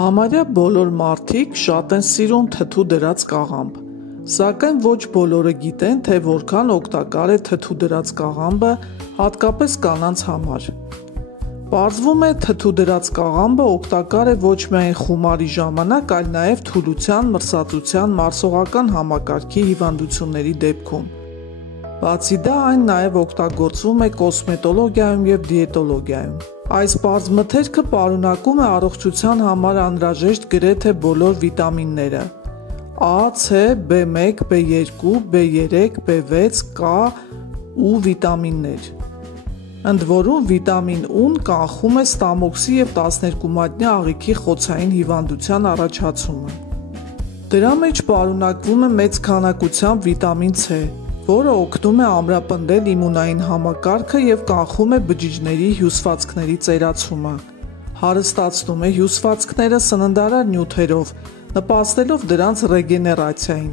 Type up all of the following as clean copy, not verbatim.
Համարյա բոլոր մարդիկ շատ են սիրում թթու դրած կաղամբ, սակայն ոչ բոլորը գիտեն, թե որքան օգտակար է թթու դրած կաղամբը, հատկապես կանանց համար։ Պարզվում է, թթու դրած կաղամբը օգտակար է ոչ միայն խումարի ժամանակ, այլ նաև թուլության, մրսածության, մարսողական համակարգի հիվանդությունների դեպքում։ Բացի դա, այն նաև օգտագործվում է կոսմետոլոգիայում և դիետոլոգիայում։ Այս պարզ մթերքը պարունակում է առողջության համար անհրաժեշտ գրեթե բոլոր վիտամինները՝ A, C, B1, B2, B3, B6, K ու վիտամիններ։ Ընդ որում վիտամին U-ն կանխում է ստամոքսի և 12-մատնյա աղիքի խոցային հիվանդության առաջացումը։ Դրա մեջ պարունակվում է մեծ քանակությամբ վիտամին C, որը օգնում է ամրապնդել իմունային համակարգը և կանխում է բջիջների հյուսվածքների ծերացումը, հարստացնում է հյուսվածքները սննդարար նյութերով, նպաստելով դրանց ռեգեներացիային։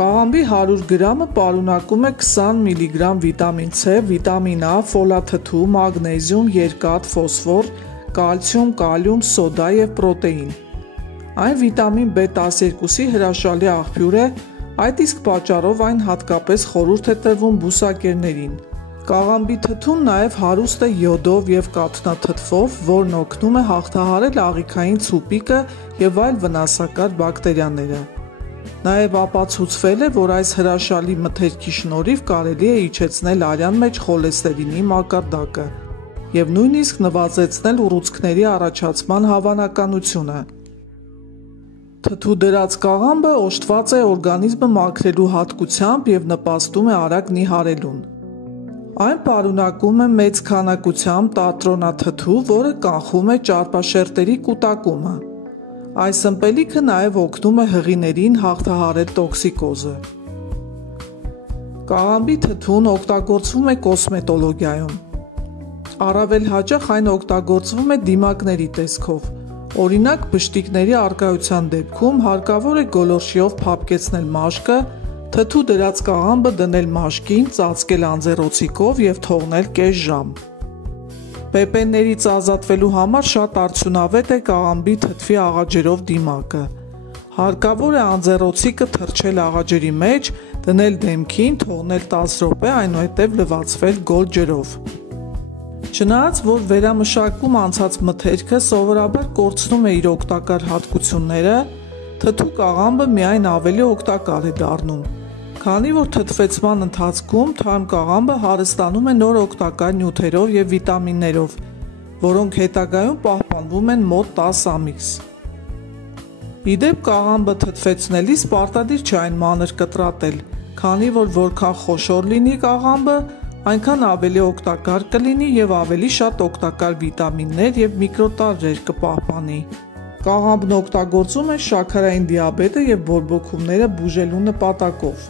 Կաղամբի 100 գրամը պարունակում է 20 մգ վիտամին C, վիտամին A, ֆոլաթթու, մագնեզիում, երկաթ, ֆոսֆոր, կալցիում, կալիում, սոդա և պրոտեին։ Այն վիտամին B12-ի հրաշալի աղբյուր է, այդ իսկ պատճառով այն հատկապես խորհուրդ է տրվում բուսակերներին։ Կաղամբի թթուն նաև հարուստ է յոդով և կաթնաթթվով, որն օգնում է հաղթահարել աղիքային ցուպիկը և այլ վնասակար բակտերիաները։ Նաև ապացուցվել է, որ այս հրաշալի մթերքի շնորհիվ կարելի է իջեցնել արյան մեջ խոլեստերինի մակարդակը և նույնիսկ նվազեցնել ուռուցքների առաջացման հավանականությունը։ Թթու դրած կաղամբը օժտված է օրգանիզմը մաքրելու հատկությամբ և նպաստում է արագ նիհարելուն։ Այն պարունակում է մեծ քանակությամբ տատրոնաթթու, որը կանխում է ճարպաշերտերի կուտակումը։ Այս ըմպելիքը նաև օգնում է հղիներին հաղթահարել տոքսիկոզը։ Կաղամբի թթուն օգտագործվում է կոսմետոլոգիայում։ Առավել հաճախ այն օգտագործվում է դիմակների տեսքով։ Օրինակ, բշտիկների առկայության դեպքում հարկավոր է գոլորշիով փափկեցնել մաշկը, թթու դրած կաղամբը դնել մաշկին, ծածկել անձեռոցիկով և թողնել կես ժամ։ Պեպեններից ազատվելու համար շատ արդյունավետ է կաղամբի թթվի աղաջերով դիմակը։ Հարկավոր է անձեռոցիկը թռչել աղաջերի մեջ, դնել դեմքին, թողնել 10 րոպե, այնուհետև լվացվել գոլ ջրով։ Չնայած, որ վերամշակվում անցած մթերքը սովորաբար կորցնում է իր օգտակար հատկությունները, թթու կաղամբը միայն ավելի օգտակար է դառնում, քանի որ թթվեցման ընթացքում թարմ կաղամբը հարստանում է նոր օգտակար նյութերով և վիտամիններով, որոնք հետագայում պահպանվում են մոտ 10 ամիս։ Ի դեպ, կաղամբը թթվեցնելիս պարտադիր չէ այն մանր կտրատել, քանի որ որքան խոշոր լինի կաղամբը, այնքան ավելի օգտակար կլինի և ավելի շատ օգտակար վիտամիններ և միկրոտարրեր կպահպանի։ Կաղամբն օգտագործում են շաքարային դիաբետը և բորբոքումները բուժելու նպատակով։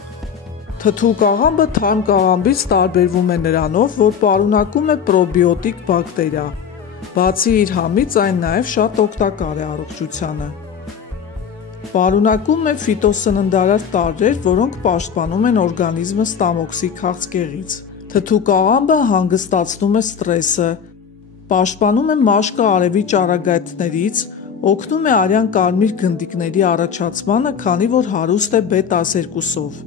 Թթու կաղամբը թարմ կաղամբից տարբերվում է նրանով, որ պարունակում է պրոբիոտիկ բակտերիա։ Բացի իր համից, այն նաև շատ օգտակար է առողջությանը։ Պարունակում է ֆիտոսննդարար տարրեր, որոնք պաշտպանում են օրգանիզմը ստամոքսի քաղցկեղից։ Թթու կաղամբը հանգստացնում է ստրեսը, պաշտպանում է մաշկը արևի ճառագայթներից, օգնում է արյան կարմիր գնդիկների առաջացմանը, քանի որ հարուստ է B12-ով։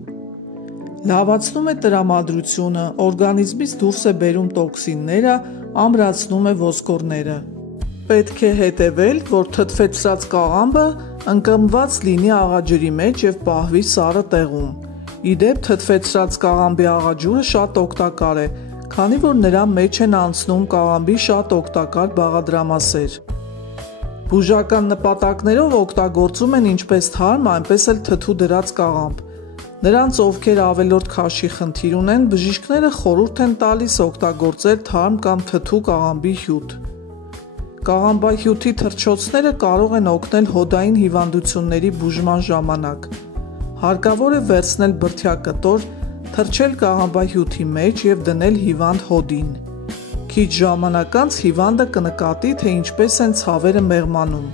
Լավացնում է տրամադրությունը, օրգանիզմից դուրս է բերում տոքսինները, ամրացնում է ոսկորները։ Պետք է հետևել, որ թթվեցրած կաղամբը ընկմված լինի աղաջրի մեջ և պահվի սառը տեղում։ Ի դեպ, թթվեցրած կաղամբի աղաջուրը շատ օգտակար է, քանի որ նրա մեջ են անցնում կաղամբի շատ օգտակար բաղադրամասեր։ Բուժական նպատակներով օգտագործում են ինչպես թարմ, այնպես էլ թթու դրած կաղամբ։ Նրանց, ովքեր ավելորդ քաշի խնդիր ունեն, բժիշկները խորհուրդ են տալիս օգտագործել թարմ կամ թթու կաղամբի հյութ։ Կաղամբահյութի թռչոցները կարող են օգնել հոդային հիվանդությունների բուժման ժամանակ։ Հարկավոր է վերցնել բրդյակտոր, թռչել կաղամբահյութի մեջ և դնել հիվանդ հոդին։ Քիչ ժամանակ անց հիվանդը կնկատի, թե ինչպես են ցավերը մեղմանում։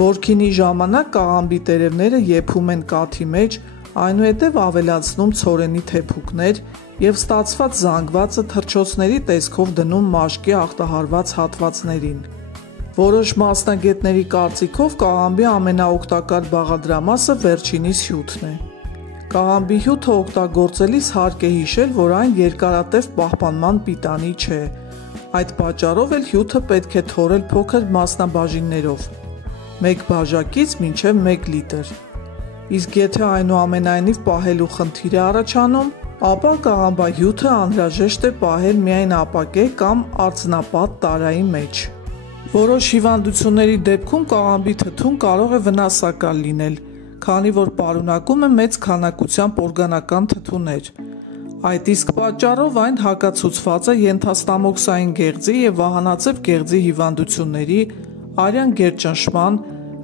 Որքինի ժամանակ կաղամբի տերևները եփում են կաթի մեջ, այնուհետև ավելացնում ցորենի թեփուկներ և ստացված զանգվածը թռչոցների տեսքով դնում մաշկի ախտահարված հատվածներին։ Որոշ մասնագետների կարծիքով կաղամբի ամենաօգտակար բաղադրամասը վերջինիս հյութն է։ Կաղամբի հյութը օգտագործելիս հարկ է հիշել, որ այն երկարատև պահպանման պիտանի չէ։ Այդ պատճառով էլ հյութը պետք է թորել փոքր մասնաբաժիններով՝ 1 բաժակից մինչև 1 լիտր։ Իսկ եթե այնուամենայնիվ պահելու խնդիր է առաջանում, ապա կաղամբահյութը անհրաժեշտ է պահել միայն ապակե կամ արծնապատ տարայի մեջ։ Որոշ հիվանդությունների դեպքում կաղամբի թթուն կարող է վնասակար լինել, քանի որ պարունակում է մեծ քանակությամբ օրգանական թթուներ։ Այդ իսկ պատճառով այն հակացուցված է ենթաստամոքսային գեղձի և վահանաձև գեղձի հիվանդությունների, արյան գերճնշման,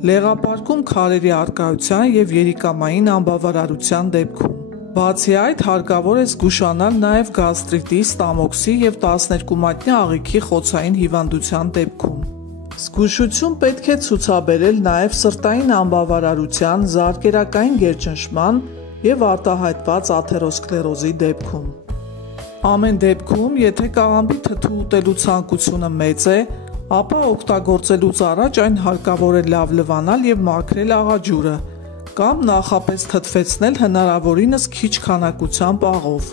լեղապարկում քարերի առկայության և երիկամային անբավարարության դեպքում։ Բացի այդ, հարկավոր է զգուշանալ նաև գաստրիտի, ստամոքսի և 12-մատնյա աղիքի խոցային հիվանդության դեպքում։ Զգուշություն պետք է ցուցաբերել նաև սրտային անբավարարության, զարկերակային գերճնշման և արտահայտված աթերոսկլերոզի դեպքում։ Ամեն դեպքում, եթե կաղամբի թթու ուտելու ցանկությունը մեծ է, ապա օգտագործելուց առաջ այն հարկավոր է լավ լվանալ և մաքրել աղաջուրը կամ նախապես թթվեցնել հնարավորինս քիչ քանակությամբ աղով։